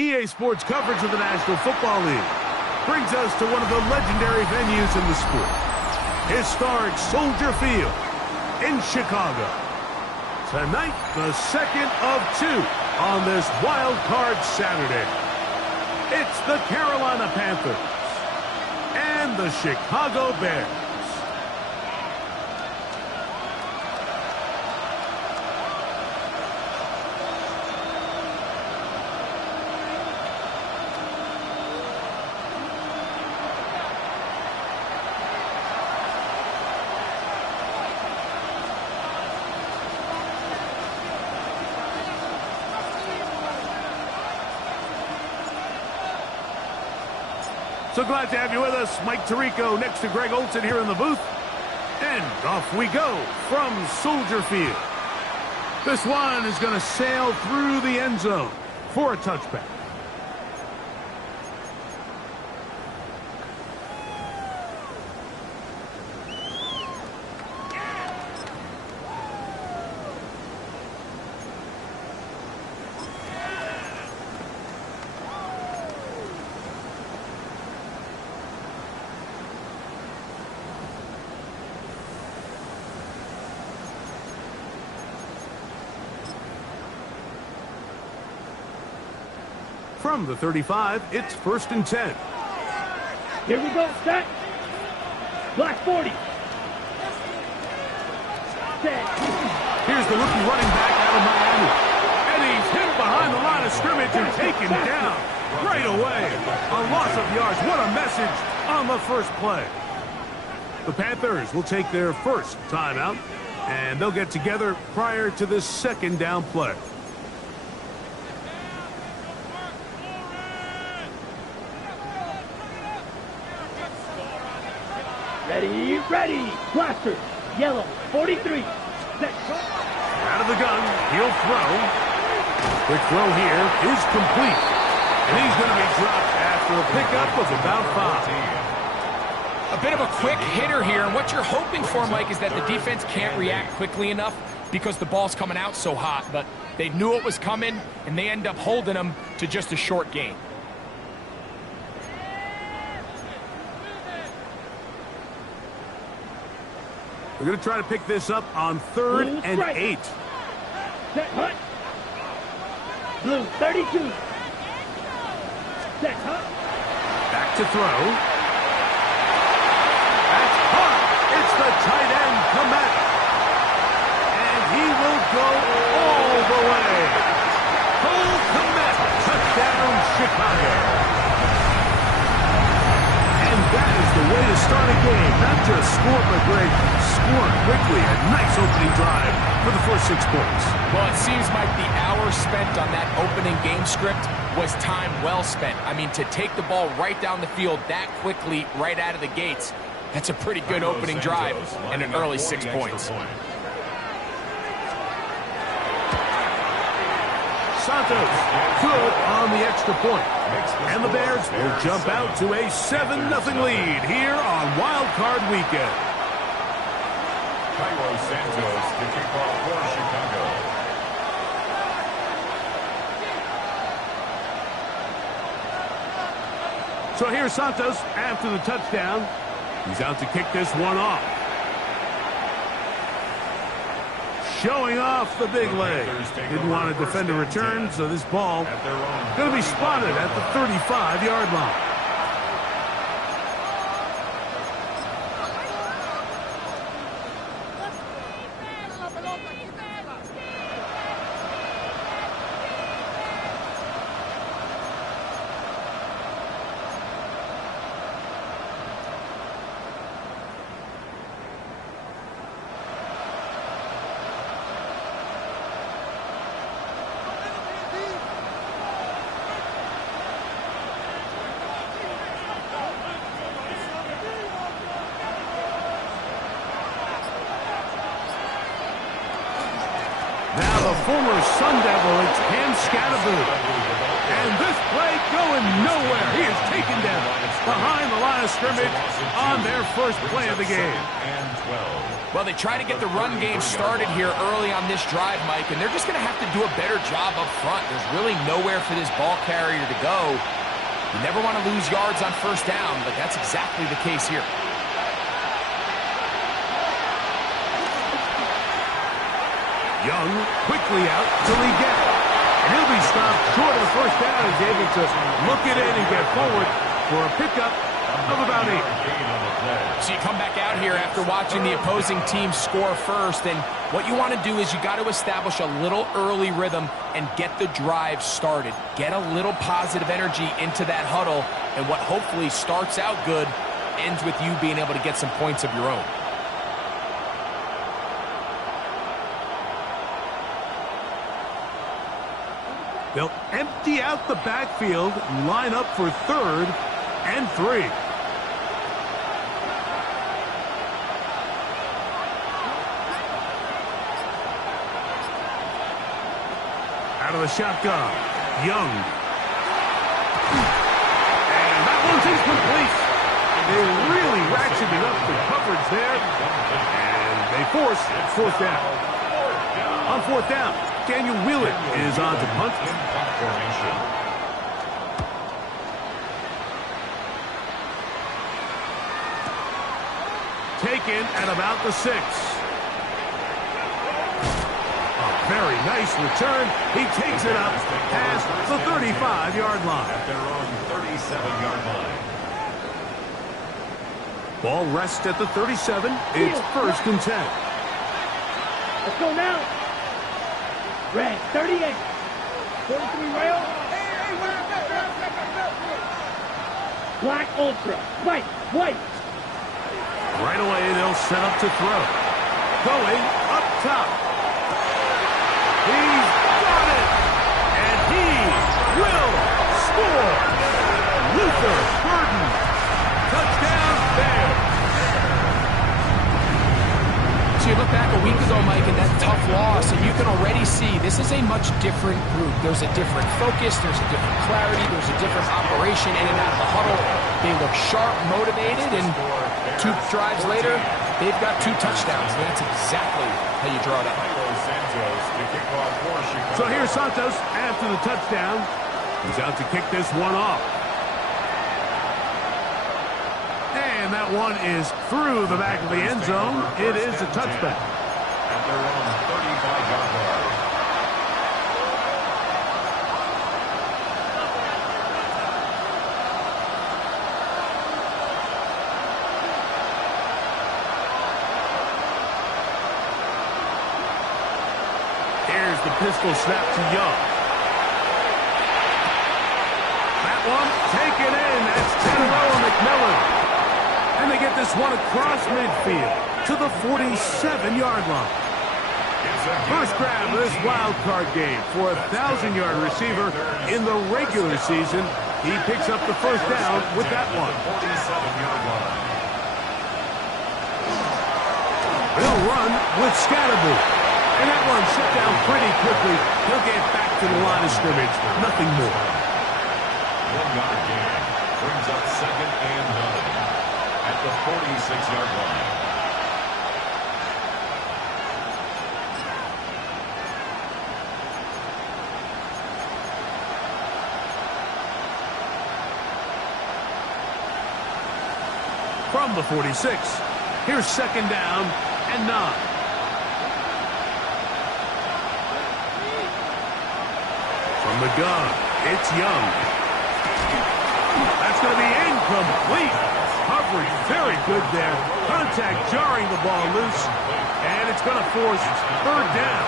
EA Sports coverage of the National Football League brings us to one of the legendary venues in the sport, historic Soldier Field in Chicago. Tonight, the second of two on this Wild Card Saturday. It's the Carolina Panthers and the Chicago Bears. So glad to have you with us. Mike Tirico next to Greg Olsen here in the booth. And off we go from Soldier Field. This one is going to sail through the end zone for a touchback. From the 35, it's 1st and 10. Here we go, set. Black 40. Set. Here's the rookie running back out of Miami. And he's hit behind the line of scrimmage and taken down right away. A loss of yards. What a message on the first play. The Panthers will take their first timeout, and they'll get together prior to the second down play. Ready, ready. Blaster, yellow, 43. Set. Out of the gun, he'll throw. Quick throw here is complete. And he's going to be dropped after a pickup of about 5. A bit of a quick hitter here, and what you're hoping for, Mike, is that the defense can't react quickly enough because the ball's coming out so hot. But they knew it was coming, and they end up holding them to just a short gain. We're going to try to pick this up on 3rd and 8. Set, hut. Blue, 32. Set, hut. Back to throw. That's hot. It's the tight end, Kmet. And he will go all the way. Cole Kmet, touchdown, Chicago. And that is the way to start a game. Not just score, but Greg, score quickly. A nice opening drive for the first 6 points. Well, it seems like the hour spent on that opening game script was time well spent. I mean, to take the ball right down the field that quickly, right out of the gates, that's a pretty good opening drive and an early 6 points. Santos good on the extra point. And the Bears will jump out to a 7-0 lead here on Wild Card Weekend. Cairo Santos to kick off for Chicago. So here's Santos after the touchdown. He's out to kick this one off. Showing off the big leg. Didn't want to defend a return, so this ball going to be spotted at the 35-yard line. Now the former Sun Devil, it's Cam Scatterboot. And this play going nowhere. He is taken down behind the line of scrimmage on their first play of the game. And 12. Well, they try to get the run game started here early on this drive, Mike, and they're just going to have to do a better job up front. There's really nowhere for this ball carrier to go. You never want to lose yards on first down, but that's exactly the case here. Young quickly out to Lee Gett. And he'll be stopped short of the first down. He's able to look it in and get forward for a pickup of about 8. So you come back out here after watching the opposing team score first, and what you want to do is you got to establish a little early rhythm and get the drive started. Get a little positive energy into that huddle, and what hopefully starts out good ends with you being able to get some points of your own. They'll empty out the backfield and line up for 3rd and 3. Out of the shotgun, Young. And that one's incomplete. They really ratcheted up the coverage there, and they force 4th down. On 4th down, Daniel Wheeler is on to punt. Taken at about the 6. Very nice return. He takes it up past the 35-yard line. At their own 37-yard line. Ball rests at the 37. It's 1st and 10. Let's go now. Red, 38. 43 rail. Black Ultra. White. Right away, they'll set up to throw. Going up top. He's got it. And he will score. Luther Burden. Touchdown, Bears. So you look back a week ago, Mike, and that tough loss, and you can already see this is a much different group. There's a different focus, there's a different clarity, there's a different operation in and out of the huddle. They look sharp, motivated, and 2 drives later, they've got 2 touchdowns. And that's exactly how you draw it up. So here's Santos after the touchdown. He's out to kick this one off. And that one is through the back of the end zone. It is a touchback. At their own 35-yard line. Here's the pistol snap to Young. That one taken in. That's Tannarella McMillan. And they get this one across midfield to the 47-yard line. First grab of this wild card game for a 1,000-yard receiver in the regular season. He picks up the first down with that one. They'll run with Scatterbo. And that one shut down pretty quickly. He'll get back to the line of scrimmage. Nothing more. 1-yard gain brings up 2nd and 9 at the 46-yard line. From the 46, here's 2nd down and 9. From the gun, it's Young. That's going to be incomplete. Coverage very good there. Contact jarring the ball loose. And it's going to force 3rd down.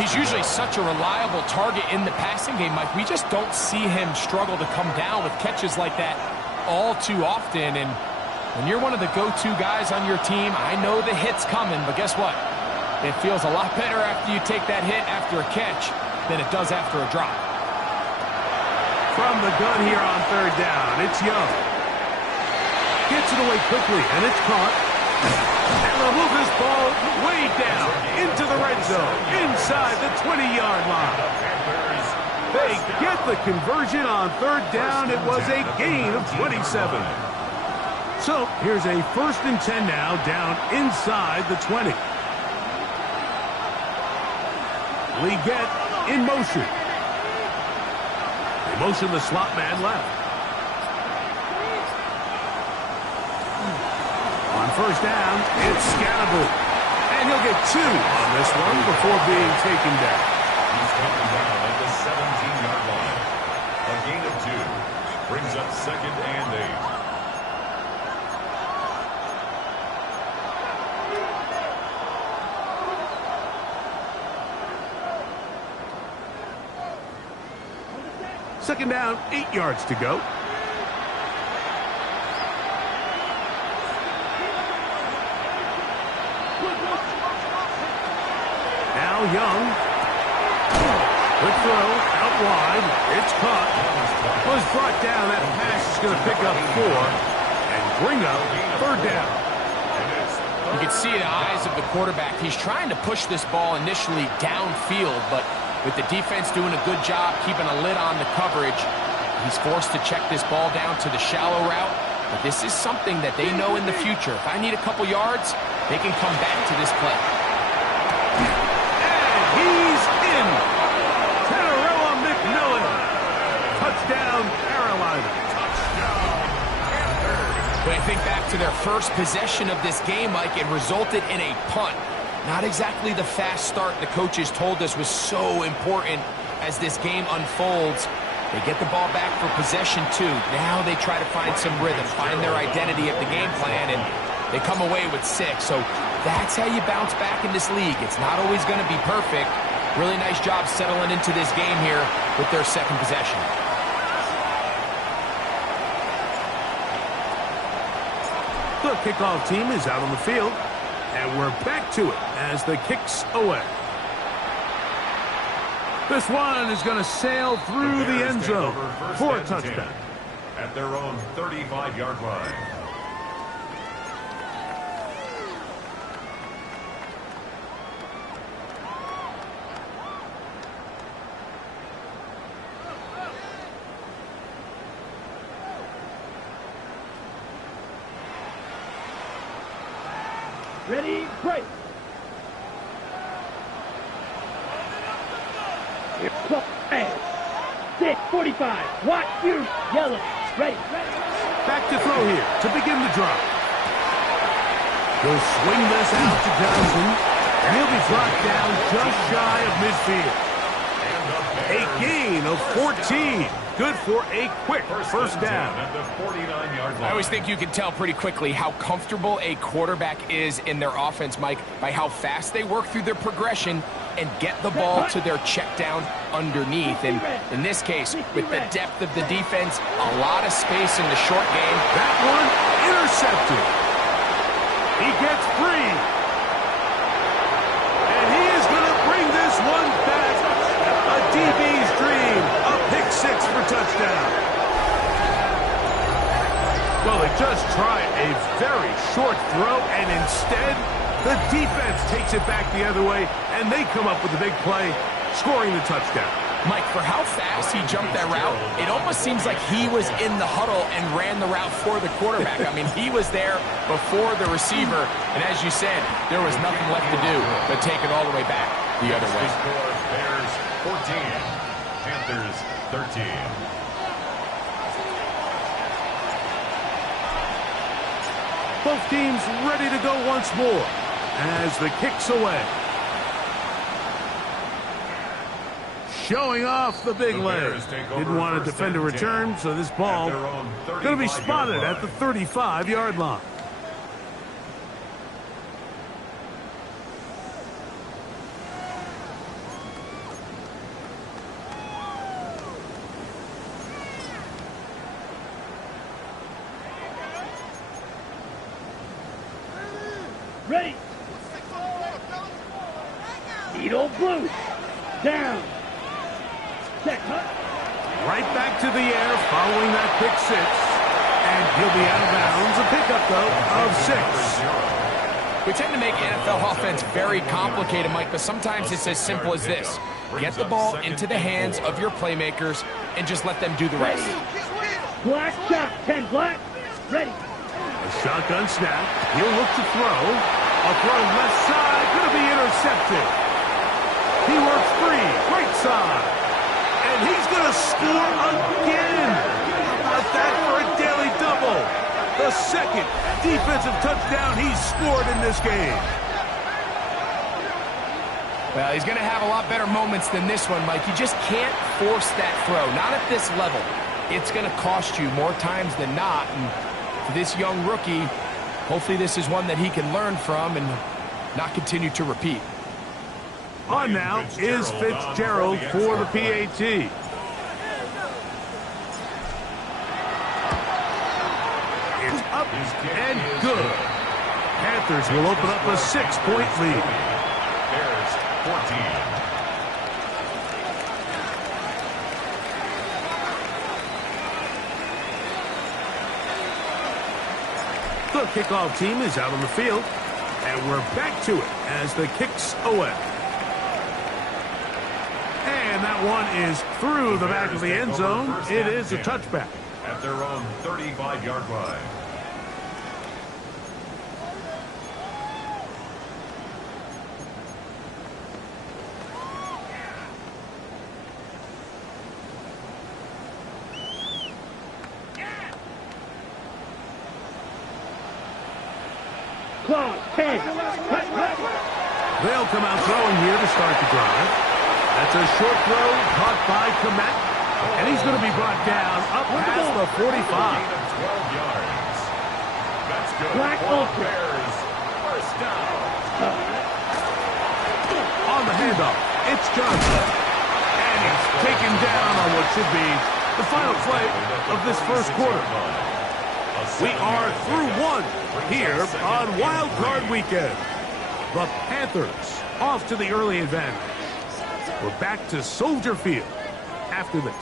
He's usually such a reliable target in the passing game, Mike. We just don't see him struggle to come down with catches like that all too often. And when you're one of the go-to guys on your team, I know the hit's coming, but guess what? It feels a lot better after you take that hit after a catch than it does after a drop. From the gun here on 3rd down, it's Young. Gets it away quickly, and it's caught. And they'll move this ball way down into the red zone, inside the 20-yard line. They get the conversion on 3rd down. It was a gain of 27. So here's a 1st and 10 now, down inside the 20. Leggett in motion. They motion the slot man left. On 1st down, it's Scannable. And he'll get 2 on this one before being taken down. He's taken down at the 17-yard line. A gain of 2 brings up 2nd and 8. Second down, 8 yards to go. Now Young. Quick throw, out wide. It's caught. Was brought down. That pass is going to pick up 4 and bring up 3rd down. You can see the eyes of the quarterback. He's trying to push this ball initially downfield, but with the defense doing a good job keeping a lid on the coverage, he's forced to check this ball down to the shallow route. But this is something that they know in the future. If I need a couple yards, they can come back to this play. And he's in. Tannerella McMillan. Touchdown, Carolina. When I think back to their first possession of this game, Mike, it resulted in a punt. Not exactly the fast start the coaches told us was so important as this game unfolds. They get the ball back for possession 2. Now they try to find some rhythm, find their identity of the game plan, and they come away with 6. So that's how you bounce back in this league. It's not always going to be perfect. Really nice job settling into this game here with their 2nd possession. The kickoff team is out on the field. And we're back to it as the kick's away. This one is going to sail through the end zone for a touchdown. At their own 35-yard line. Ready, break. Here's 6, 45. Watch you. Yellow. Ready. Back to throw here to begin the drive. He'll swing this out to Johnson, and he'll be brought down just shy of midfield. A gain of 14. Good for a quick 1st down. At the 49-yard line. I always think you can tell pretty quickly how comfortable a quarterback is in their offense, Mike, by how fast they work through their progression and get the ball to their check down underneath. And in this case, with the depth of the defense, a lot of space in the short game. That one intercepted. He gets free. And he is going to bring this one back. A DB's dream. A pick 6 for touchdown. Well, they just tried a very short throw, and instead, the defense takes it back the other way, and they come up with a big play, scoring the touchdown. Mike, for how fast he jumped that route, it almost seems like he was in the huddle and ran the route for the quarterback. I mean, he was there before the receiver, and as you said, there was nothing left to do but take it all the way back the other way. Bears 14, Panthers 13. Both teams ready to go once more as the kick's away. Showing off the big leg. Didn't want to defend a return, so this ball going to be spotted at the 35-yard line. Ready. Needle blue. Down. Check, huh? Right back to the air following that pick 6. And he'll be out of bounds. A pickup, though, of 6. We tend to make NFL offense very complicated, Mike, but sometimes it's as simple as this. Get the ball into the hands of your playmakers and just let them do the rest. Black shot. 10 black. Ready. A shotgun snap. He'll look to throw. A throw left side. Going to be intercepted. He works free. Right side. And he's going to score again. How about that for a daily double? The second defensive touchdown he's scored in this game. Well, he's going to have a lot better moments than this one, Mike. You just can't force that throw. Not at this level. It's going to cost you more times than not. And for this young rookie, hopefully this is one that he can learn from and not continue to repeat. On now is Fitzgerald for the PAT. It's up and good. Panthers will open up a 6-point lead. Bears 14. The kickoff team is out on the field, and we're back to it as the kick's away. And that one is through the back of the end zone. It is a touchback. At their own 35-yard line. Clock, 10. They'll come out throwing here to start the drive. That's a short throw caught by Kmet. And he's going to be brought down up past the 45. 12 yards. That's good. Black For Ultra. Bears. First down. On the handoff, it's Johnson. And he's taken down on what should be the final play of this first quarter. We are through one here on Wild Card Weekend. The Panthers off to the early advantage. We're back to Soldier Field after this.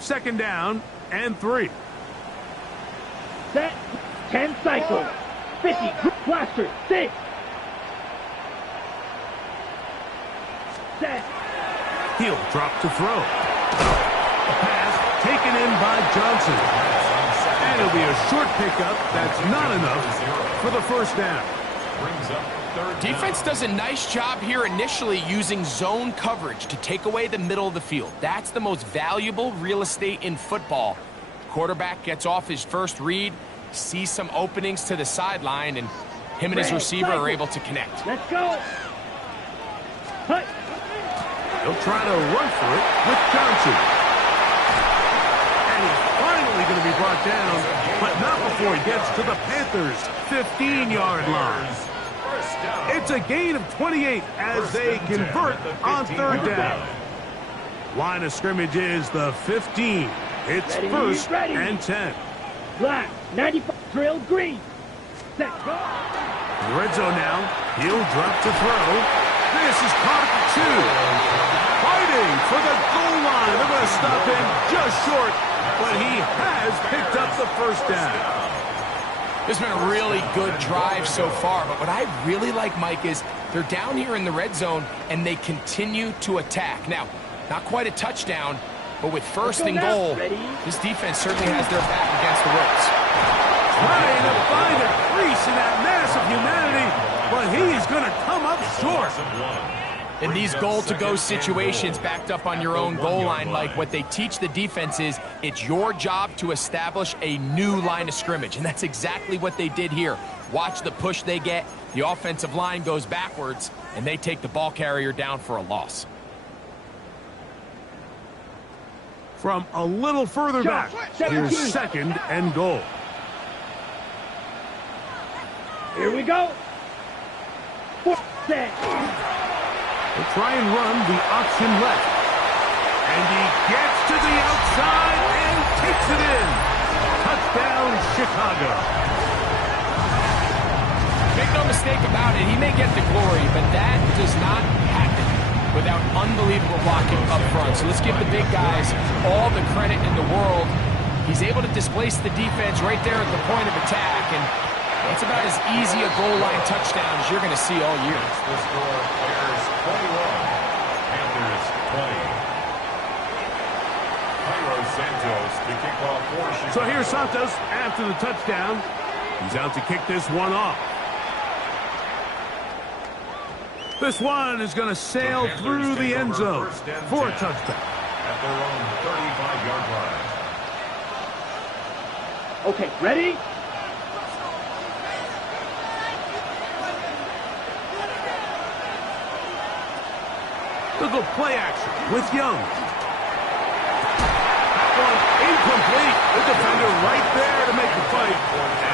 Second down and 3. Set. 10 cycles. 50. Blaster. 6. Set. He'll drop to throw. A pass taken in by Johnson. And it'll be a short pickup. That's not enough for the first down. Brings up third Defense down. does a nice job here initially using zone coverage to take away the middle of the field. That's the most valuable real estate in football. Quarterback gets off his first read, sees some openings to the sideline, and him and his receiver are able to connect. Let's go. Hut. He'll try to run for it with Johnson. And he's finally going to be brought down, but not before he gets to the Panthers' 15-yard line. First down. It's a gain of 28 as they convert on third down. Line of scrimmage is the 15. It's Ready, first ready. and 10. Black. 95. Drill green. Set. Go. In the red zone now. He'll drop to throw. This is caught at the 2. Fighting for the goal line. They're going to stop him just short, but he has picked up the first down. This has been a really good drive so far, but what I really like, Mike, is they're down here in the red zone, and they continue to attack. Now, not quite a touchdown, but with first and goal, this defense certainly has their back against the ropes. Trying to find a crease in that mass of humanity, but he's going to come up short. In these goal-to-go situations backed up on your own goal line, Mike, what they teach the defense is it's your job to establish a new line of scrimmage, and that's exactly what they did here. Watch the push they get. The offensive line goes backwards, and they take the ball carrier down for a loss. From a little further back, here's second and goal. Here we go. Set. They'll try and run the option left. And he gets to the outside and takes it in. Touchdown, Chicago. Make no mistake about it, he may get the glory, but that does not happen without unbelievable blocking up front. So let's give the big guys all the credit in the world. He's able to displace the defense right there at the point of attack, and it's about as easy a goal line touchdown as you're going to see all year. The score, Bears 21, Panthers 20. Cairo Santos to kick off for Chicago. So here's Santos after the touchdown. He's out to kick this one off. This one is going to sail through the end zone for a touchdown. At their own 35-yard line. Okay, ready? Look at play action with Young. That one incomplete. The defender right there to make the fight.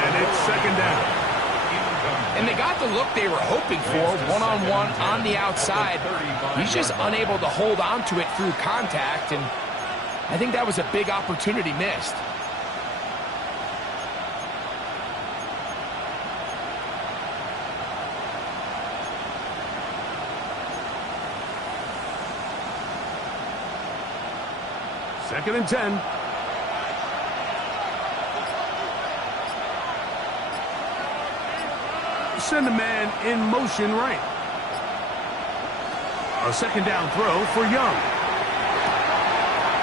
And it's second down. And they got the look they were hoping for, one-on-one on the outside. He's just unable to hold on to it through contact, and I think that was a big opportunity missed. Second and 10. Send a man in motion right. A second down throw for Young.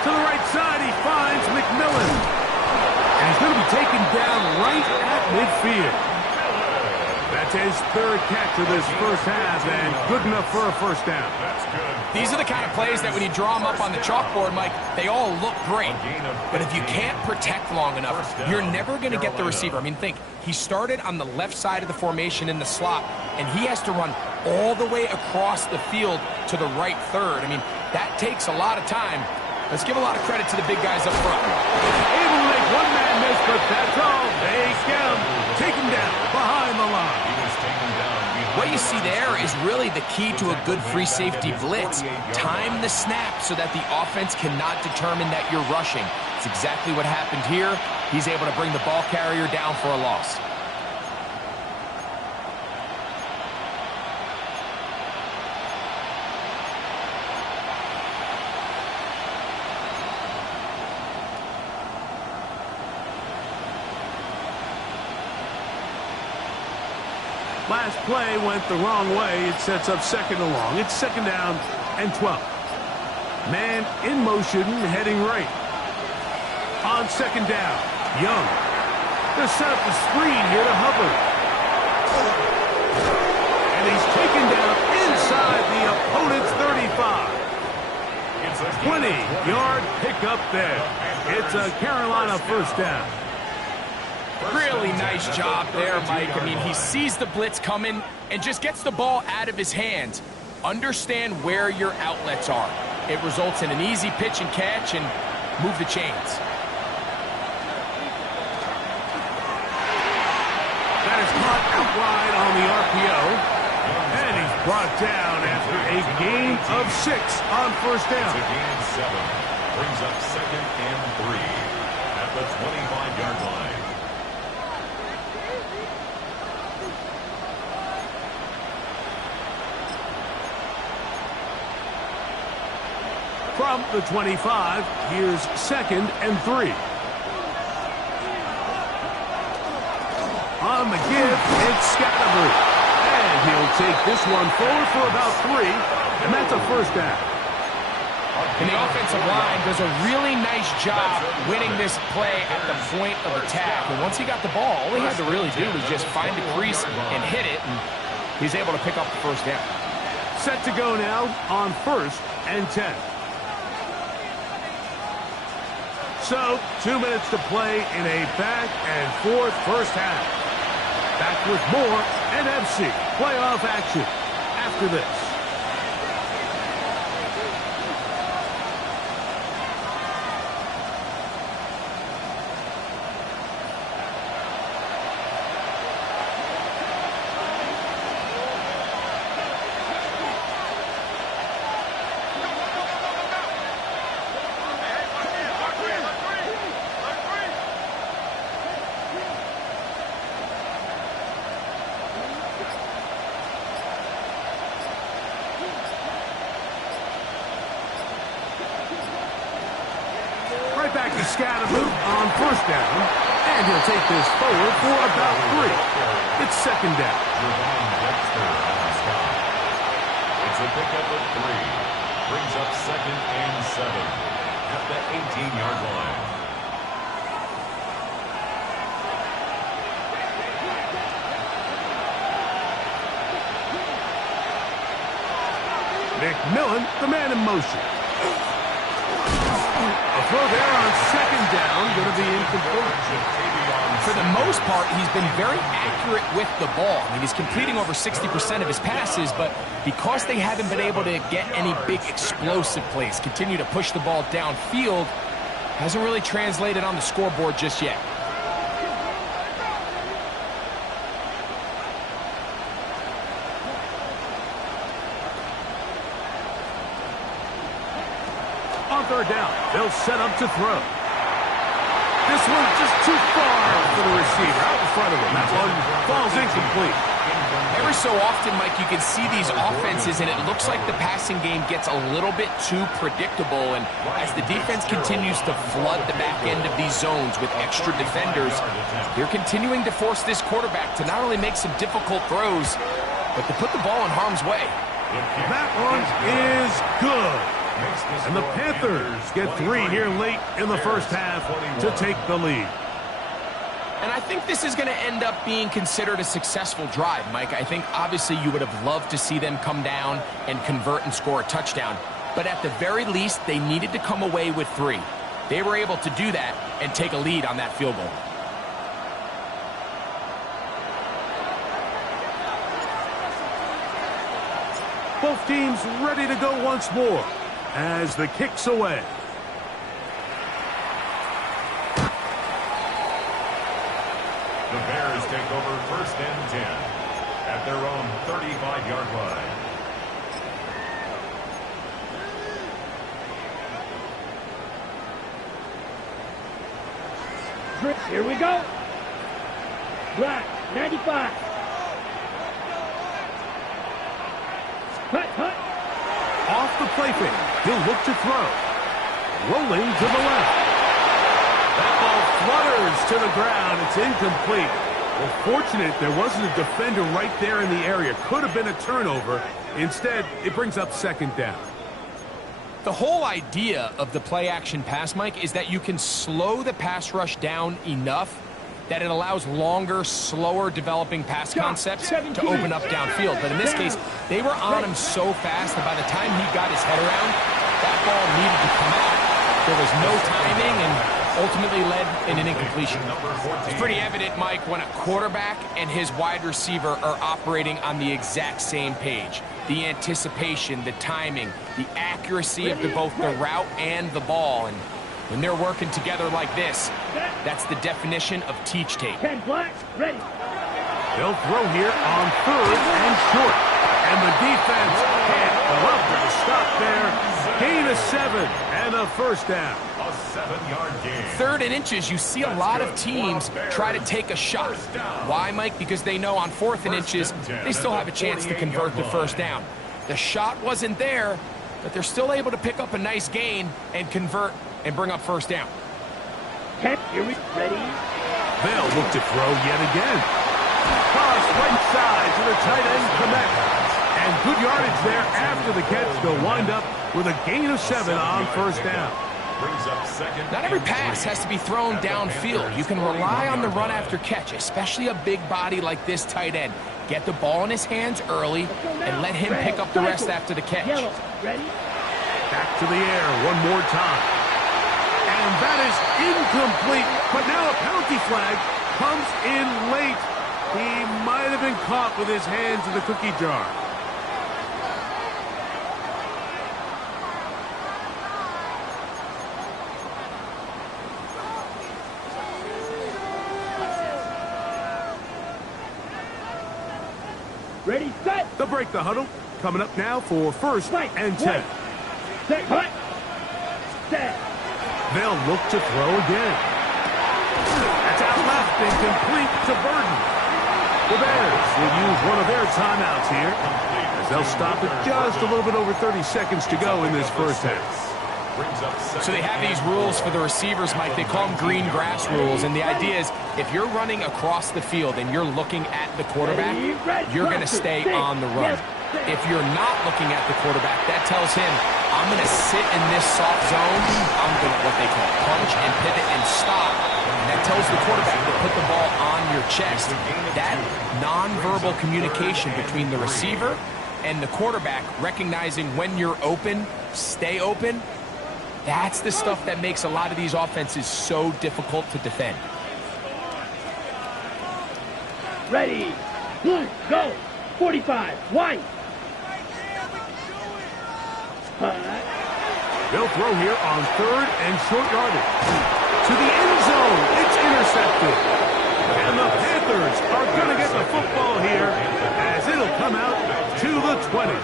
To the right side, he finds McMillan. And he's going to be taken down right at midfield. That's his third catch of this first half, and good enough for a first down. That's good. These are the kind of plays that when you draw them up on the chalkboard, Mike, they all look great. But if you can't protect long enough, you're never going to get the receiver. I mean, think, he started on the left side of the formation in the slot, and he has to run all the way across the field to the right third. I mean, that takes a lot of time. Let's give a lot of credit to the big guys up front. Able to make one man miss, but that's all. They get him. Take him down behind the line. He was taken down behind What you see there is really the key to a good free safety blitz. Time the snap so that the offense cannot determine that you're rushing. It's exactly what happened here. He's able to bring the ball carrier down for a loss. Last play went the wrong way. It sets up second and long. It's second down and 12. Man in motion, heading right. On second down, Young. They're set up the screen here to Hubbard. And he's taken down inside the opponent's 35. 20-yard pickup there. It's a Carolina first down. Really nice job there, Mike. I mean, he sees the blitz coming and just gets the ball out of his hands. Understand where your outlets are. It results in an easy pitch and catch and move the chains. That is caught out wide on the RPO. And he's brought down after a gain of 6 on first down. It's a gain of 7. Brings up second and 3 at the 25-yard line. From the 25, here's second and 3. On the give, it's Scatterby. And he'll take this one forward for about 3. And that's a first down. And the offensive line does a really nice job winning this play at the point of attack. And once he got the ball, all he had to really do was just find the crease and hit it. And he's able to pick up the first down. Set to go now on first and 10. So, 2 minutes to play in a back-and-forth first half. Back with more NFC playoff action after this. back to Scatterboot on first down, and he'll take this forward for about 3. It's second down. It's a pickup of 3. Brings up second and 7 at the 18-yard line. McMillan, the man in motion. A throw there on second down, going to be incomplete. For the most part, he's been very accurate with the ball. I mean, he's completing over 60% of his passes, but because they haven't been able to get any big explosive plays, continue to push the ball downfield, hasn't really translated on the scoreboard just yet. On third down, they'll set up to throw. This one's just too far for the receiver, out in front of him. That one falls incomplete. Every so often, Mike, you can see these offenses, and it looks like the passing game gets a little bit too predictable. And as the defense continues to flood the back end of these zones with extra defenders, they're continuing to force this quarterback to not only make some difficult throws, but to put the ball in harm's way. That one is good. And the Panthers get 3 here late in the first half to take the lead. And I think this is going to end up being considered a successful drive, Mike. I think obviously you would have loved to see them come down and convert and score a touchdown. But at the very least, they needed to come away with 3. They were able to do that and take a lead on that field goal. Both teams ready to go once more as the kick's away. The Bears take over first and 10 at their own 35-yard line. Here we go. Black, 95. Hut. Off the play fake. He'll look to throw. Rolling to the left. That ball flutters to the ground. It's incomplete. Well, fortunate there wasn't a defender right there in the area. Could have been a turnover. Instead, it brings up second down. The whole idea of the play-action pass, Mike, is that you can slow the pass rush down enough that it allows longer, slower developing pass concepts to open up downfield. But in this case, they were on him so fast that by the time he got his head around, that ball needed to come out. There was no timing and ultimately led in an incompletion. It's pretty evident, Mike, when a quarterback and his wide receiver are operating on the exact same page. The anticipation, the timing, the accuracy of both the route and the ball. And when they're working together like this, that's the definition of teach tape. 10 Black, ready. They'll throw here on third and short. And the defense can't love to stop there. Gain of 7 and a first down. A 7-yard gain. 3rd and inches, you see a lot of teams try to take a shot. Why, Mike? Because they know on 4th and inches, they still have a chance to convert the first down. The shot wasn't there, but they're still able to pick up a nice gain and convert and bring up first down. 10, here we ready. They'll look to throw yet again. Cross right side to the tight end, Komet. And good yardage there after the catch. They'll wind up with a gain of 7 on first down. Not every pass has to be thrown downfield. You can rely on the run after catch, especially a big body like this tight end. Get the ball in his hands early and let him pick up the rest after the catch. Yellow, ready. Back to the air one more time. And that is incomplete. But now a penalty flag comes in late. He might have been caught with his hands in the cookie jar. Ready, set. They'll break the huddle. Coming up now for first and 10. Set, hut. Set. They'll look to throw again. That's out left and complete to Burden. The Bears will use one of their timeouts here as they'll stop it just a little bit over 30 seconds to go in this first half. Brings up So they have these rules for the receivers, Mike. They call them green grass rules. And the idea is if you're running across the field and you're looking at the quarterback, you're going to stay on the run. If you're not looking at the quarterback, that tells him, I'm going to sit in this soft zone. I'm going to what they call punch and pivot and stop. And that tells the quarterback to put the ball on your chest. That nonverbal communication between the receiver and the quarterback, recognizing when you're open, stay open, that's the stuff that makes a lot of these offenses so difficult to defend. Ready, go, 45, wind. They'll throw here on 3rd and short yardage. To the end zone, it's intercepted. And the Panthers are going to get the football here as it'll come out to the 20.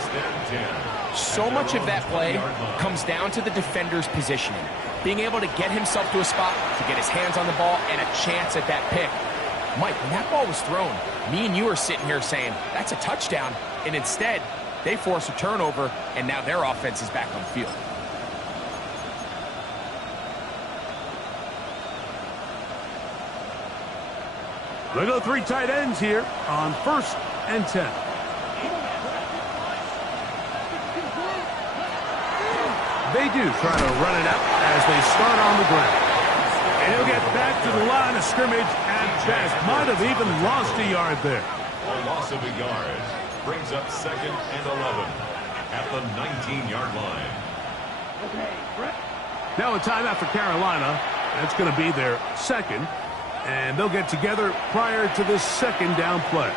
So much of that play comes down to the defender's positioning. Being able to get himself to a spot, to get his hands on the ball, and a chance at that pick. Mike, when that ball was thrown, me and you are sitting here saying, that's a touchdown. And instead, they force a turnover, and now their offense is back on the field. They go 3 tight ends here on 1st and 10. They do try to run it out as they start on the ground. And he'll get back to the line of scrimmage at best. Might have even lost a yard there. A loss of a yard. Brings up 2nd and 11 at the 19-yard line. Now a timeout for Carolina. That's going to be their 2nd. And they'll get together prior to this 2nd down play.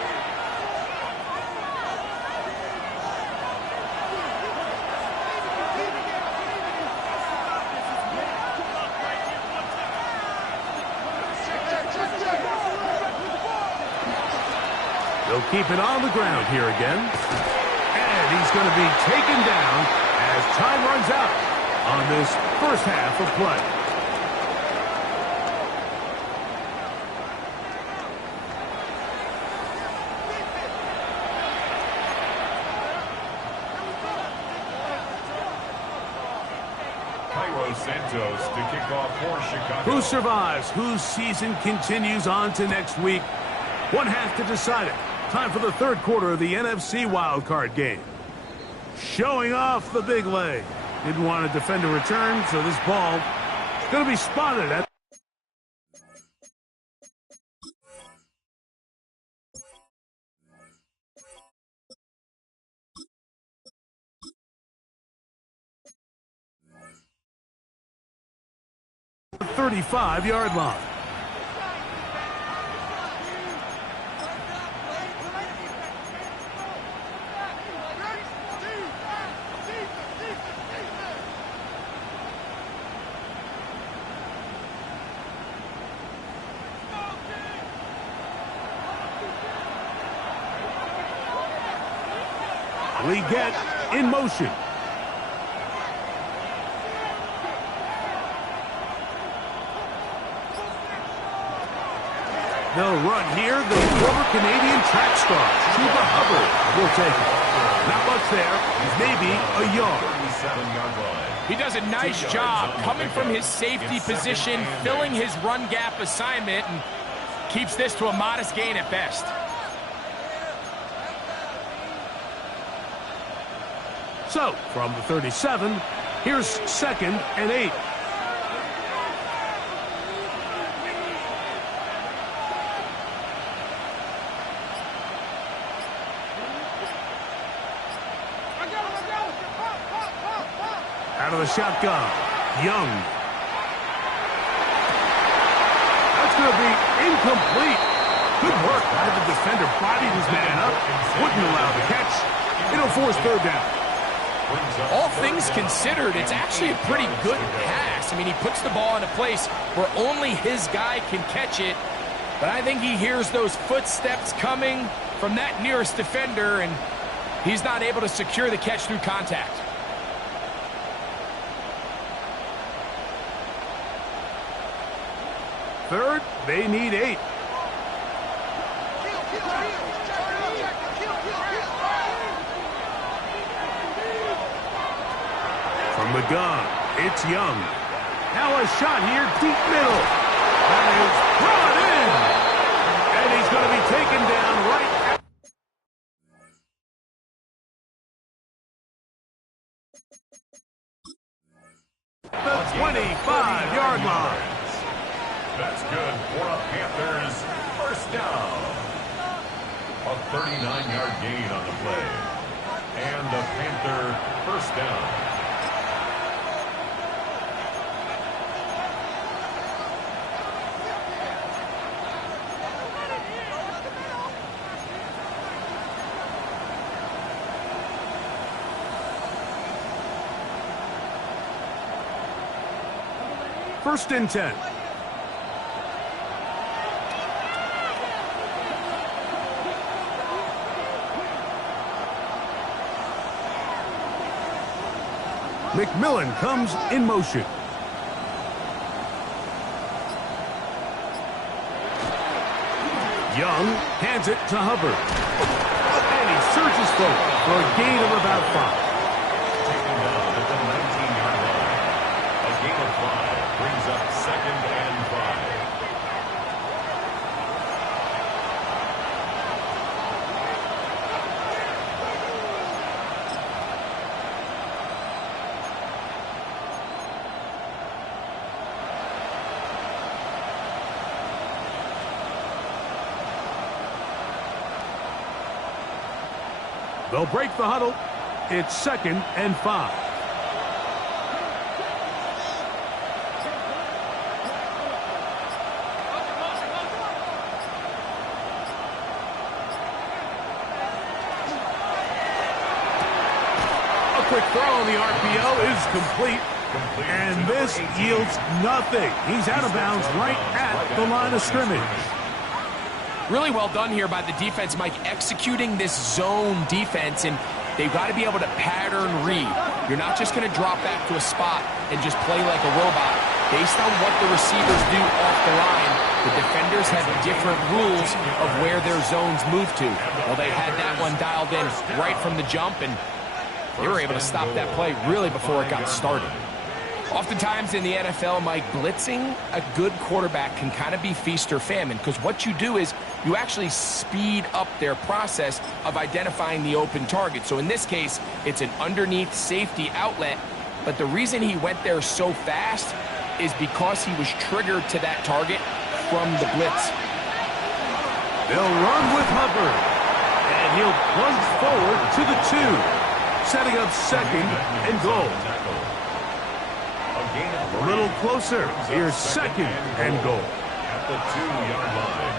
They'll keep it on the ground here again. And he's going to be taken down as time runs out on this first half of play. Cairo Santos to kick off for Chicago. Who survives? Whose season continues on to next week? One half to decide it. Time for the 3rd quarter of the NFC wildcard game. Showing off the big leg. Didn't want to defend a return, so this ball is going to be spotted at the 35-yard line. Leggett in motion. They'll run here. The former Canadian track star, Chuba Hubbard, will take it. Not much there. Maybe a yard. 37-yard line. He does a nice job coming from his safety position, filling his run gap assignment, and keeps this to a modest gain at best. So, from the 37, here's 2nd and 8. Out of the shotgun, Young. That's going to be incomplete. Good work by the defender. Bodied his man up. Wouldn't allow the catch. It'll force 3rd down. All things considered, it's actually a pretty good pass. I mean, he puts the ball in a place where only his guy can catch it. But I think he hears those footsteps coming from that nearest defender, and he's not able to secure the catch through contact. Third, they need 8. From the gun, It's Young. Now a shot here, deep middle. That is brought in. And he's going to be taken down right at the 25-yard line. That's good for a Panthers first down. A 39-yard gain on the play. And a Panther first down. First and 10. McMillan comes in motion. Young hands it to Hubbard. And he surges forward for a gain of about 5. Taken down at the 19-yard line. A gain of 5 brings up second and 5. They'll break the huddle. It's second and 5. A quick throw on the RPO is complete. And this yields nothing. He's out of bounds right at the line of scrimmage. Really well done here by the defense, Mike, executing this zone defense, and they've got to be able to pattern read. You're not just going to drop back to a spot and just play like a robot. Based on what the receivers do off the line, the defenders have different rules of where their zones move to. Well, they had that one dialed in right from the jump, and they were able to stop that play really before it got started. Oftentimes in the NFL, Mike, blitzing a good quarterback can kind of be feast or famine, because what you do is you actually speed up their process of identifying the open target. So in this case, it's an underneath safety outlet, but the reason he went there so fast is because he was triggered to that target from the blitz. They'll run with Hubbard, and he'll plunge forward to the 2, setting up second and goal. A little closer. Here's second and goal. At the 2-yard line.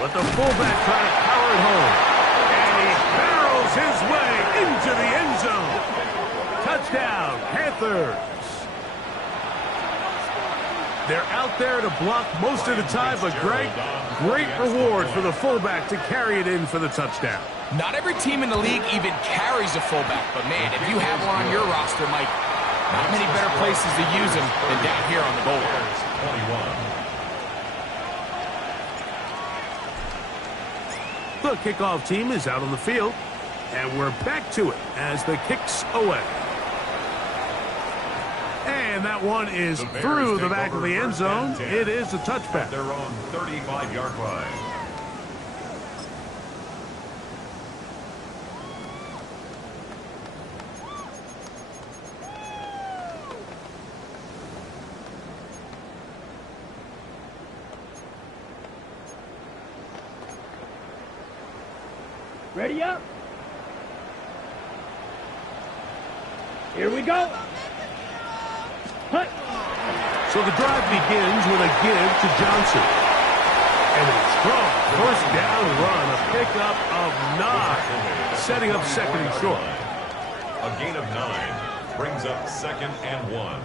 Let the fullback try to power it home. And he barrels his way into the end zone. Touchdown, Panthers. They're out there to block most of the time, but Greg, great reward for the fullback to carry it in for the touchdown. Not every team in the league even carries a fullback, but man, if you have one on your roster, Mike, not many better places to use him than down here on the goal line. 21. The kickoff team is out on the field, and we're back to it as the kick's away. And that one is through the back of the end zone. It is a touchback. Their own 35-yard line. Ready up. Here we go. Hut. So the drive begins with a give to Johnson. And a strong first down run, a pickup of 9, setting up second and short. A gain of 9 brings up second and 1.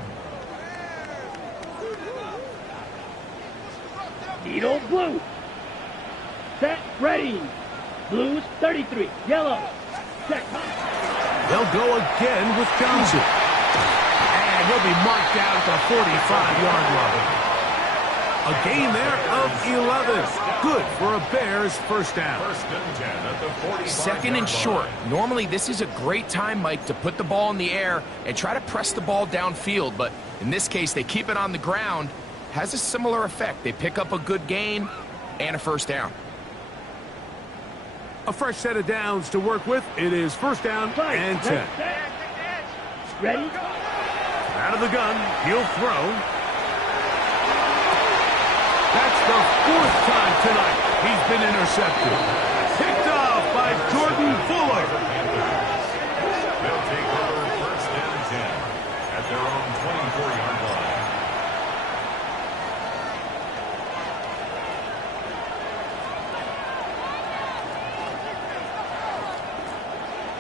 Needle blue. Set, ready. Blues 33, yellow. Set. They'll go again with Johnson. And he'll be marked down at the 45-yard line. A gain there of 11. Good for a Bears first down. First and 10 at the 45-yard Second and short. Normally, this is a great time, Mike, to put the ball in the air and try to press the ball downfield. But in this case, they keep it on the ground. Has a similar effect. They pick up a good gain and a first down. A fresh set of downs to work with. It is first down and 10. Ready? Out of the gun, he'll throw. That's the fourth time tonight he's been intercepted. Picked off by Jordan Fuller. They'll take over first and 10 at their own 24-yard line.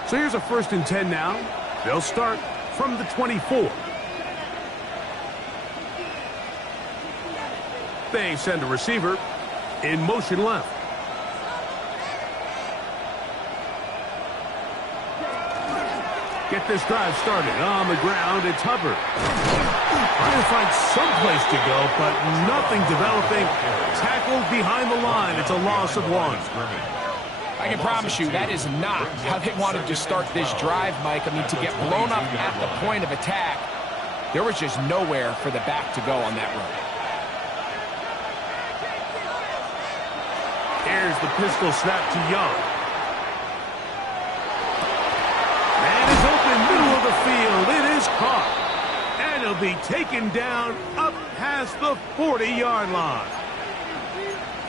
So here's a first and 10 now. They'll start from the 24. They send a receiver in motion left. Get this drive started on the ground. It's Hubbard. Trying to find some place to go, but nothing developing. Tackled behind the line. It's a loss of 1. I can promise you that is not how they wanted to start this drive, Mike. I mean, to get blown up at the point of attack, there was just nowhere for the back to go on that run. Here's the pistol snap to Young. Man is open, middle of the field. It is caught. And he'll be taken down up past the 40-yard line.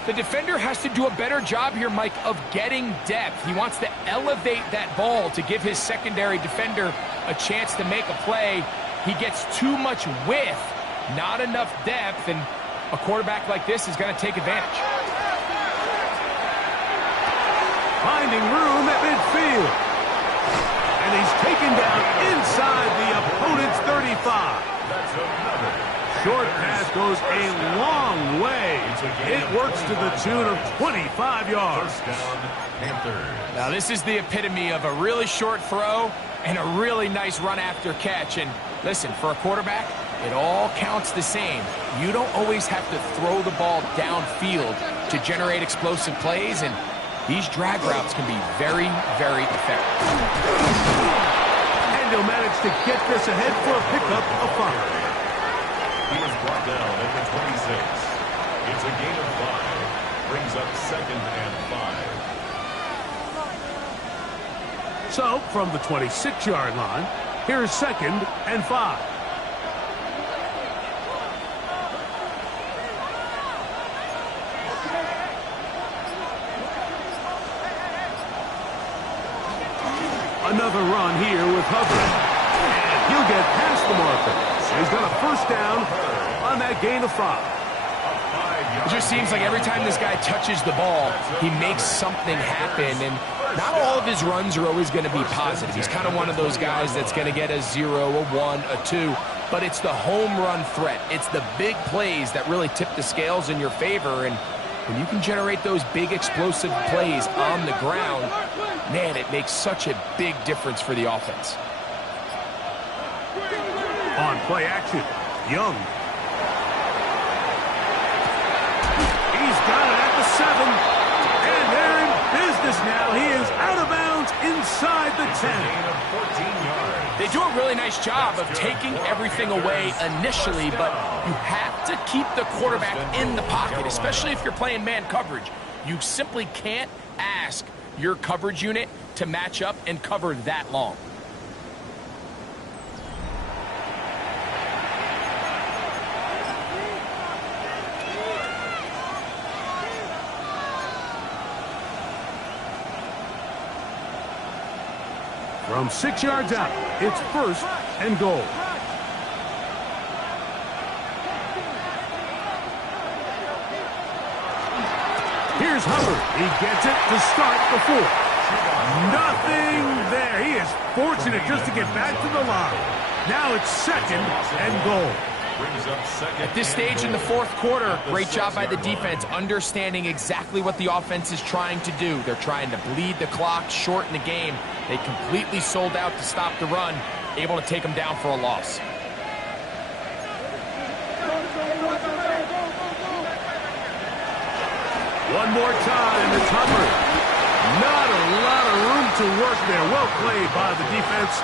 The defender has to do a better job here, Mike, of getting depth. He wants to elevate that ball to give his secondary defender a chance to make a play. He gets too much width, not enough depth, and a quarterback like this is going to take advantage. Finding room at midfield. And he's taken down inside the opponent's 35. That's another. Short pass goes a long way. It works to the tune of 25 yards. First down, Panthers. Now, this is the epitome of a really short throw and a really nice run after catch. And listen, for a quarterback, it all counts the same. You don't always have to throw the ball downfield to generate explosive plays, and these drag routes can be very, very effective. And he'll manage to get this ahead for a pickup of 5. He was brought down at the 26. It's a gain of 5. Brings up second and 5. So, from the 26-yard line, here's second and 5. Another run here with Hubbard. And he'll get past the marker. He's got a first down on that gain of 5. It just seems like every time this guy touches the ball, he makes something happen, and not all of his runs are always going to be positive. He's kind of one of those guys that's going to get a 0, a 1, a 2, but it's the home run threat. It's the big plays that really tip the scales in your favor, and when you can generate those big explosive plays on the ground, man, it makes such a big difference for the offense. On play action, Young. He's got it at the 7. And they're in business now. He is out of bounds inside the 10. Gain of 14 yards. They do a really nice job of taking everything away initially, but you have to keep the quarterback in the pocket, especially if you're playing man coverage. You simply can't ask your coverage unit to match up and cover that long. From 6 yards out, it's first and goal. Here's Hubbard. He gets it to start the 4th. Nothing there. He is fortunate just to get back to the line. Now it's second and goal. At this stage in the 4th quarter, great job by the defense understanding exactly what the offense is trying to do. They're trying to bleed the clock, shorten the game. They completely sold out to stop the run, able to take them down for a loss. One more time, it's Hubbard. Not a lot of room to work there. Well played by the defense.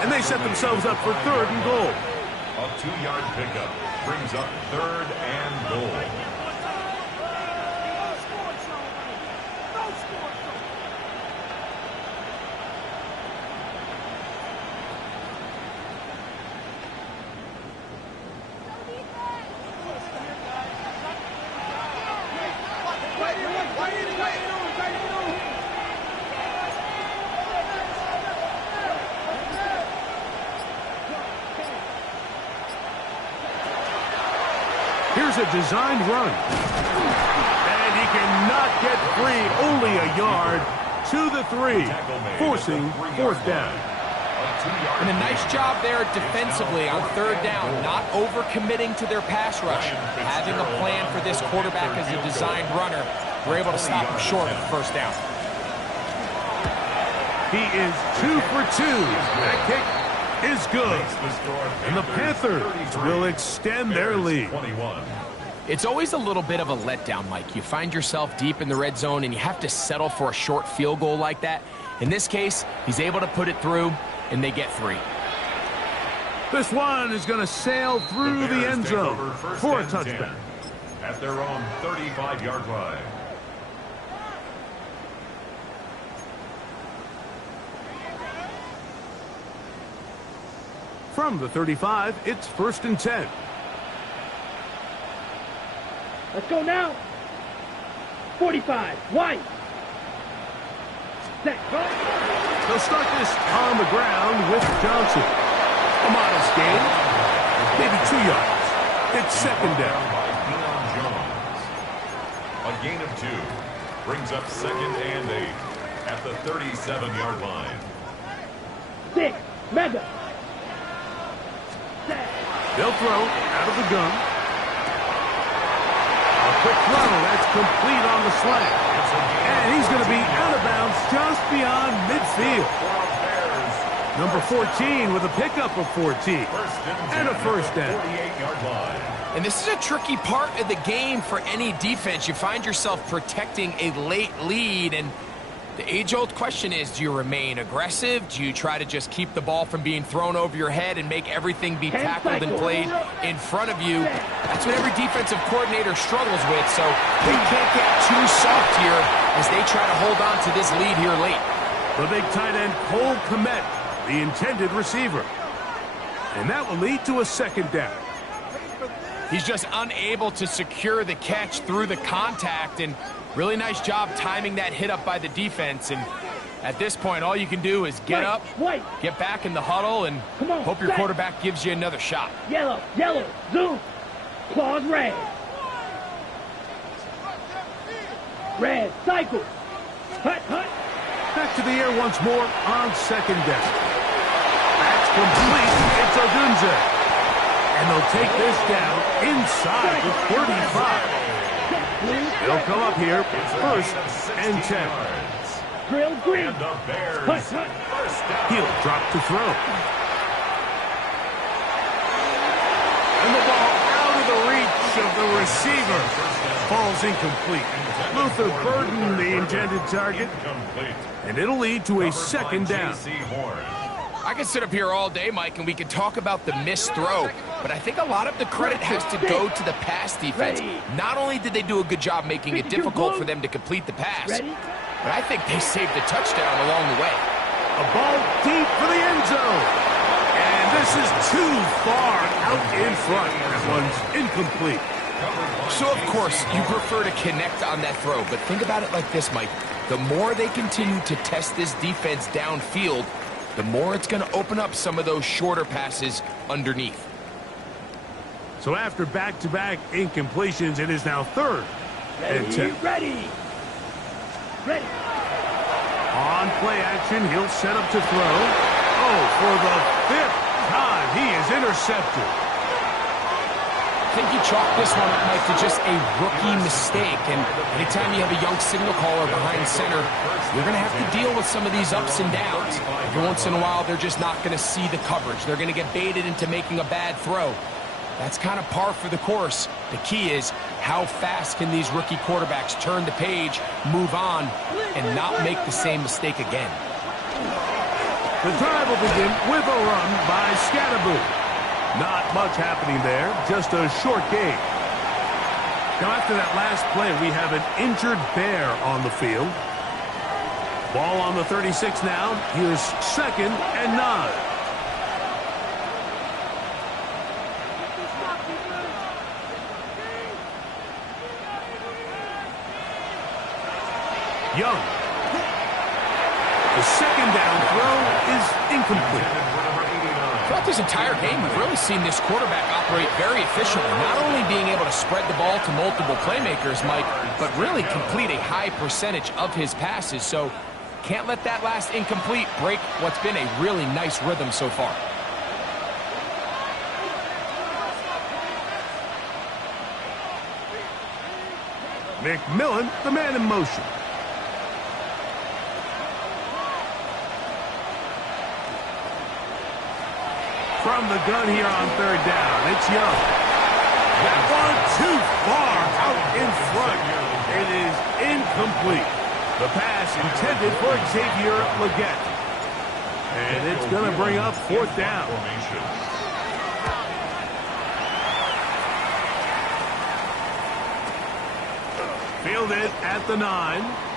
And they set themselves up for 3rd and goal. A 2-yard pickup brings up 3rd and goal. Here's a designed run. And he cannot get free. Only a yard to the 3, forcing 4th down. And a nice job there defensively on 3rd down, not overcommitting to their pass rush. Having a plan for this quarterback as a designed runner, we're able to stop him short of the 1st down. He is 2 for 2. That kick is good. And the Panthers will extend their lead. It's always a little bit of a letdown, Mike. You find yourself deep in the red zone and you have to settle for a short field goal like that. In this case, he's able to put it through, and they get 3. This one is going to sail through the end zone for a touchdown. At their own 35-yard line. From the 35, it's 1st and 10. Let's go now. 45. White. Set. Go. They'll start this on the ground with Johnson. A modest gain. Maybe 2 yards. It's 2nd down. By Deion Jones. A gain of 2 brings up 2nd and 8 at the 37-yard line. 6. Mega. They'll throw out of the gun. A quick throw. That's complete on the slant. And he's going to be out of bounds just beyond midfield. Number 14 with a pickup of 14. And a 1st down. 48-yard line. And this is a tricky part of the game for any defense. You find yourself protecting a late lead, and the age-old question is, do you remain aggressive? Do you try to just keep the ball from being thrown over your head and make everything be tackled and played in front of you? That's what every defensive coordinator struggles with, so they can't get too soft here as they try to hold on to this lead here late. The big tight end, Cole Kmet, the intended receiver. And that will lead to a 2nd down. He's just unable to secure the catch through the contact, and really nice job timing that hit up by the defense. And at this point, all you can do is get up, get back in the huddle, and hope your quarterback gives you another shot. Yellow, yellow, zoom. Claws red. Red, cycle. Hut, hut. Back to the air once more on 2nd down. That's complete. It's Odunze. And they'll take this down inside the 35. They'll come up here 1st and 10. Drill green. And the Bears. He'll drop to throw. And the ball out of the reach of the receiver. Falls incomplete. Luther Burden, the intended target. And it'll lead to a 2nd down. I could sit up here all day, Mike, and we could talk about the missed throw, but I think a lot of the credit has to go to the pass defense. Not only did they do a good job making it difficult for them to complete the pass, but I think they saved a touchdown along the way. A ball deep for the end zone. And this is too far out in front. That one's incomplete. So, of course, you prefer to connect on that throw, but think about it like this, Mike. The more they continue to test this defense downfield, the more it's going to open up some of those shorter passes underneath. So after back-to-back incompletions, it is now 3rd and 10. Ready. On play action, he'll set up to throw. Oh, for the 5th time, he is intercepted. I think you chalk this one up, Mike, to just a rookie mistake. And anytime you have a young signal caller behind center, you're going to have to deal with some of these ups and downs. Every once in a while, they're just not going to see the coverage. They're going to get baited into making a bad throw. That's kind of par for the course. The key is How fast can these rookie quarterbacks turn the page, move on, and not make the same mistake again? The drive will begin with a run by Scatterboot. Not much happening there, just a short gain. Now after that last play, we have an injured Bear on the field. Ball on the 36 now. Here's 2nd and 9. Young. The 2nd down throw is incomplete. Throughout this entire game, we've really seen this quarterback operate very efficiently, not only being able to spread the ball to multiple playmakers, Mike, but really complete a high percentage of his passes. So can't let that last incomplete break what's been a really nice rhythm so far. McMillan, the man in motion. From the gun here on 3rd down, it's Young. That one too far out in front. It is incomplete. The pass intended for Xavier Legette. And it's going to bring up 4th down. Fielded at the 9.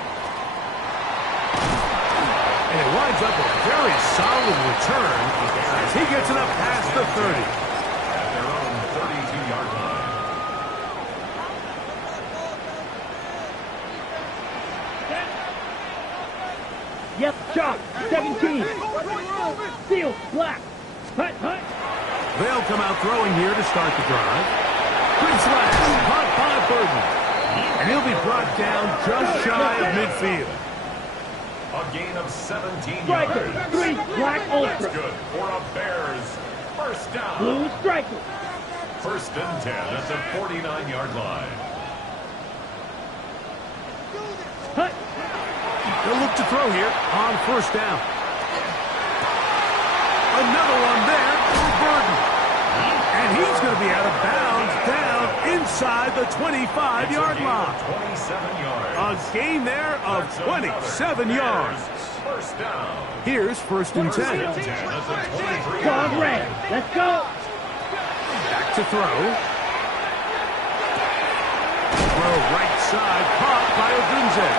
And it winds up a very solid return as he gets it up past the 30. At their own 32-yard line. Yep, shot. 17. Steal, black. Hut, hut. They'll come out throwing here to start the drive. Good slash, caught by Burton. And he'll be brought down just shy of midfield. A gain of 17 Striker, yards. 3, black That's ultra. good for a Bears first down. Blue striker. 1st and 10 at the 49-yard line. Hut. They'll look to throw here on 1st down. Another one there for Burton. And he's going to be out of bounds down inside the 25-yard line. 27 yards. A gain there of 27 yards. First down. Here's 1st and 10. At the 23. Dog red. Let's go. Back to throw. Throw right side, caught by Odunze.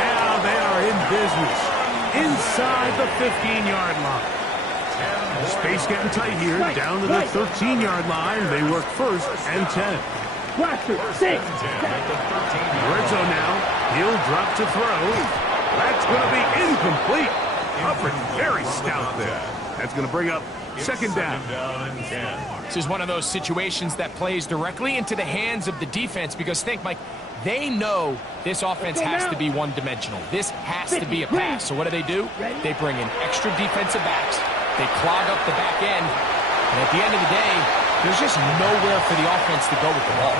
Now they are in business. Inside the 15-yard line. Space getting tight here, down to the 13-yard line. They work 1st and 10. Blaster, 6. Red zone now. He'll drop to throw. That's going to be incomplete. Hubbard very stout there. That's going to bring up 2nd down. This is one of those situations that plays directly into the hands of the defense because think, Mike, they know this offense has to be one-dimensional. This has to be a pass. So what do? They bring in extra defensive backs. They clog up the back end. And at the end of the day, there's just nowhere for the offense to go with the ball.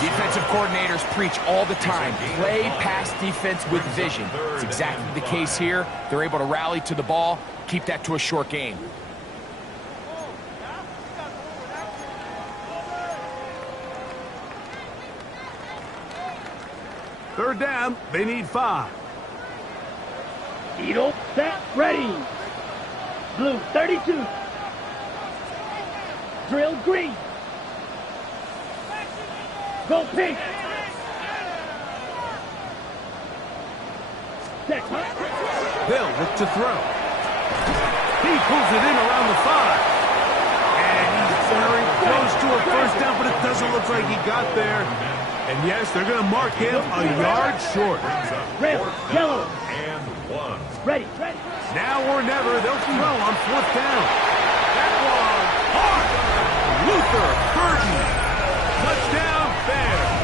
Defensive coordinators preach all the time, play pass defense with vision. It's exactly the case here. They're able to rally to the ball, keep that to a short gain. Third down, they need 5. Beetle, set, ready. Blue, 32. Drill, green. Go, pink. Set, They'll look to throw. He pulls it in around the 5. And he's very close to a 1st down, but it doesn't look like he got there. And yes, they're going to mark him a yard short. red, yellow. And 1. Ready, ready. Now or never, they'll throw on 4th down. That one, hard. Luther Burton. Touchdown, Bears.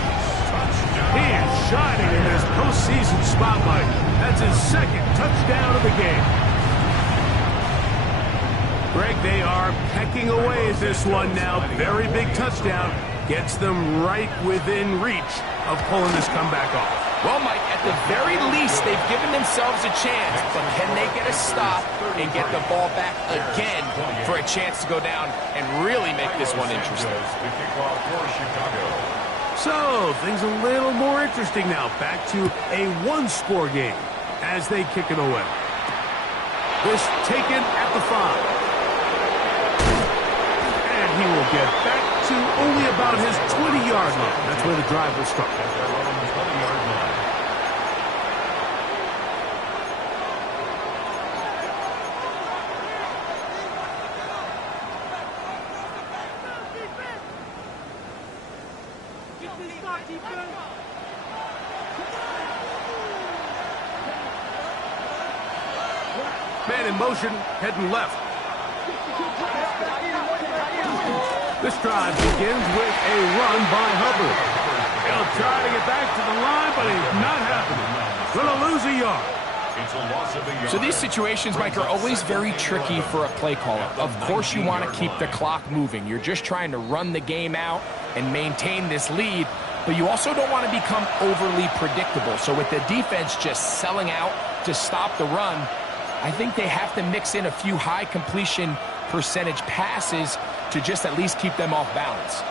He is shining in this postseason spotlight. That's his 2nd touchdown of the game. Greg, they are pecking away at this one now. Very big touchdown. Gets them right within reach of pulling this comeback off. Well, Mike, at the very least, they've given themselves a chance, but can they get a stop and get the ball back again for a chance to go down and really make this one interesting? The kickoff for Chicago. So, things a little more interesting now. Back to a one-score game as they kick it away. This taken at the 5. And he will get back to only about his 20-yard line. That's where the drive will start. Man in motion, heading left. This drive begins with a run by Hubbard. He'll try to get back to the line, but it's not happening. Going to lose a yard. So these situations, Mike, are always very tricky for a play caller. Of course you want to keep the clock moving. You're just trying to run the game out and maintain this lead, but you also don't want to become overly predictable. So with the defense just selling out to stop the run, I think they have to mix in a few high completion percentage passes to just at least keep them off balance.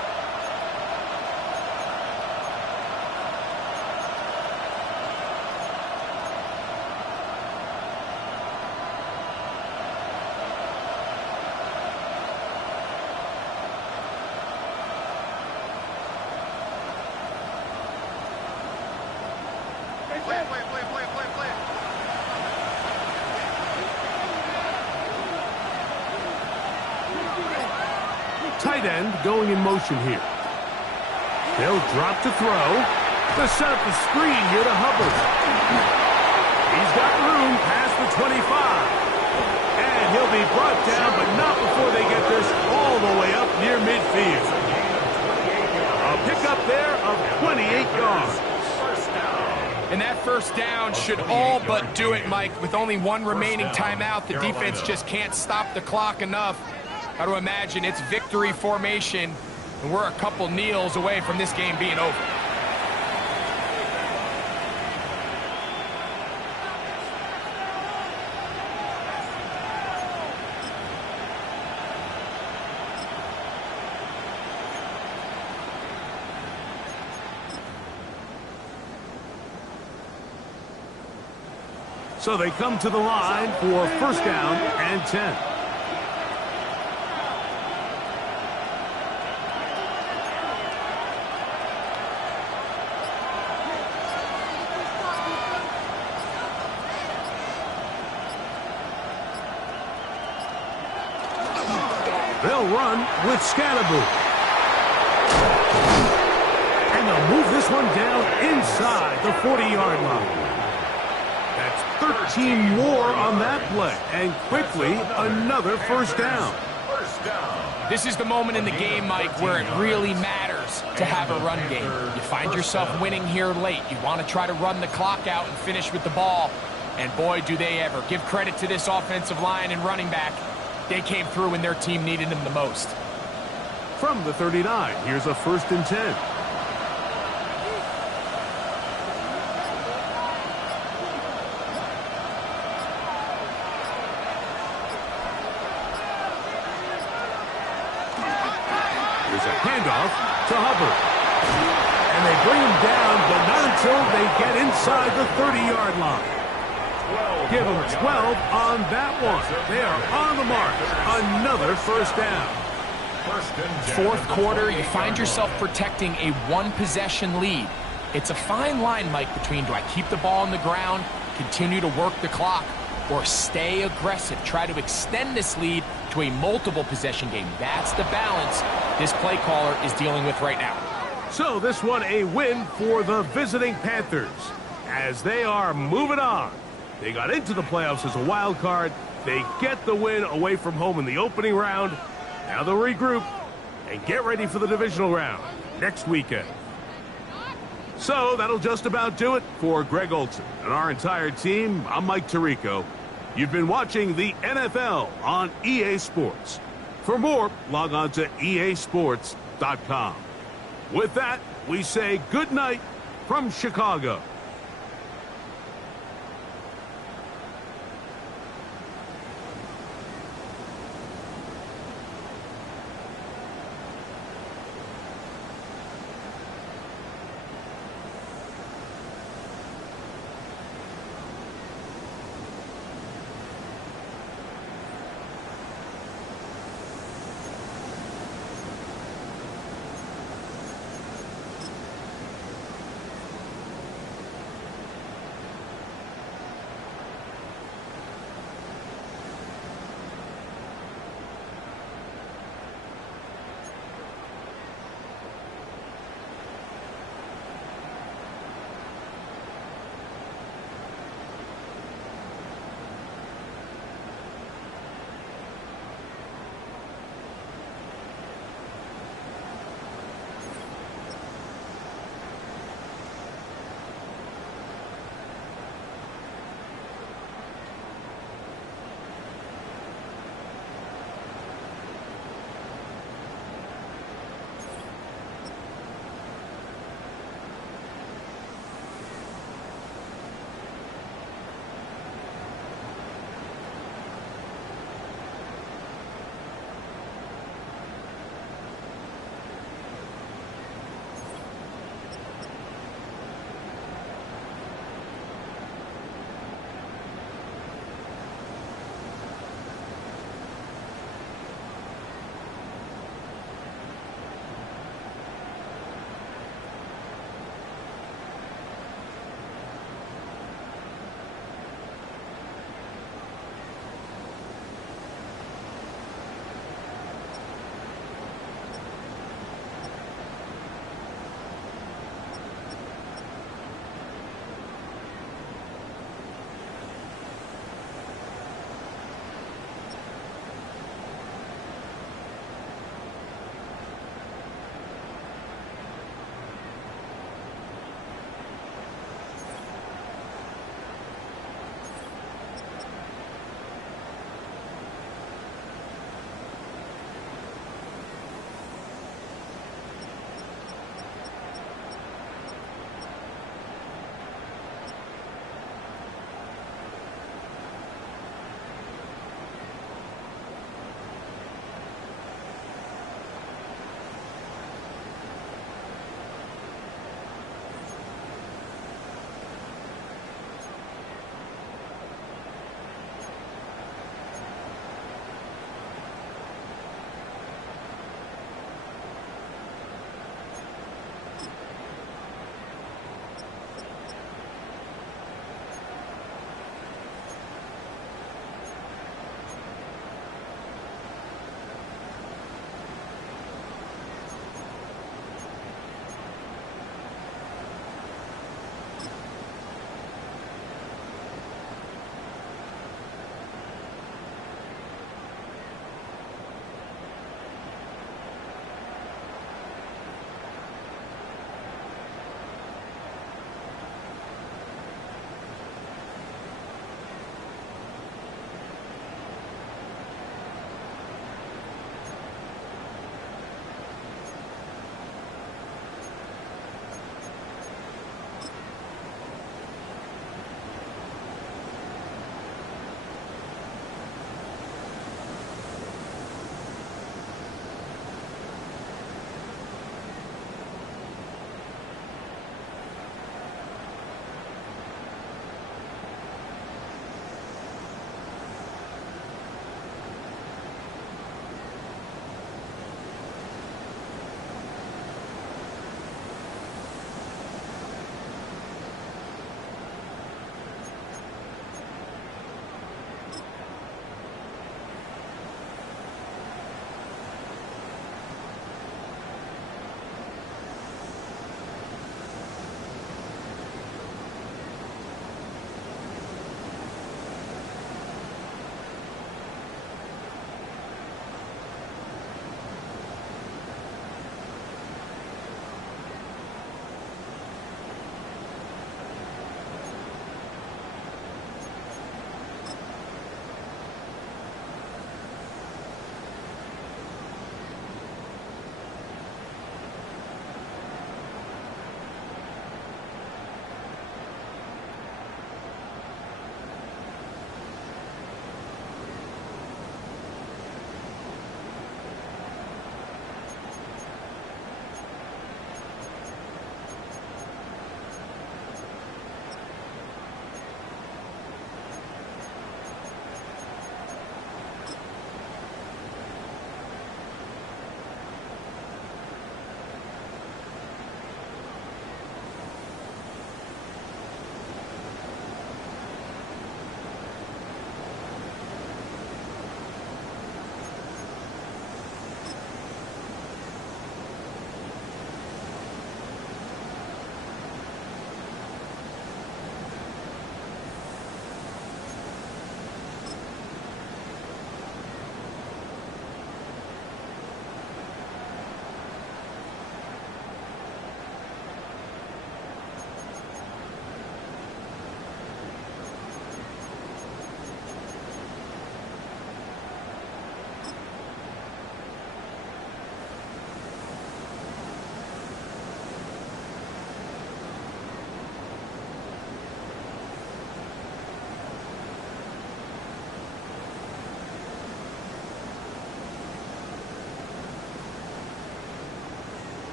Tight end going in motion here. They'll drop to throw. They set up the screen here to Hubbard. He's got room past the 25. And he'll be brought down, but not before they get this all the way up near midfield. A pickup there of 28 yards. And that first down should all but do it, Mike. With only one remaining timeout, the defense just can't stop the clock enough. Got to imagine it's victory formation, and we're a couple kneels away from this game being over. So they come to the line for first down and 10. They'll run with Scatterboo. And they'll move this one down inside the 40-yard line. That's 13 more on that play. And quickly, another first down. This is the moment in the game, Mike, where it really matters to have a run game. You find yourself winning here late. You want to try to run the clock out and finish with the ball. And boy, do they ever. Give credit to this offensive line and running back. They came through when their team needed them the most. From the 39, here's a 1st and 10. Here's a handoff to Hubbard. And they bring him down, but not until they get inside the 30-yard line. Give them 12 on that one. They are on the mark. Another first down. Fourth quarter, you find yourself protecting a one-possession lead. It's a fine line, Mike, between do I keep the ball on the ground, continue to work the clock, or stay aggressive, try to extend this lead to a multiple-possession game. That's the balance this play caller is dealing with right now. So this one a win for the visiting Panthers as they are moving on. They got into the playoffs as a wild card. They get the win away from home in the opening round. Now they'll regroup and get ready for the divisional round next weekend. So that'll just about do it for Greg Olsen and our entire team. I'm Mike Tirico. You've been watching the NFL on EA Sports. For more, log on to easports.com. With that, we say good night from Chicago.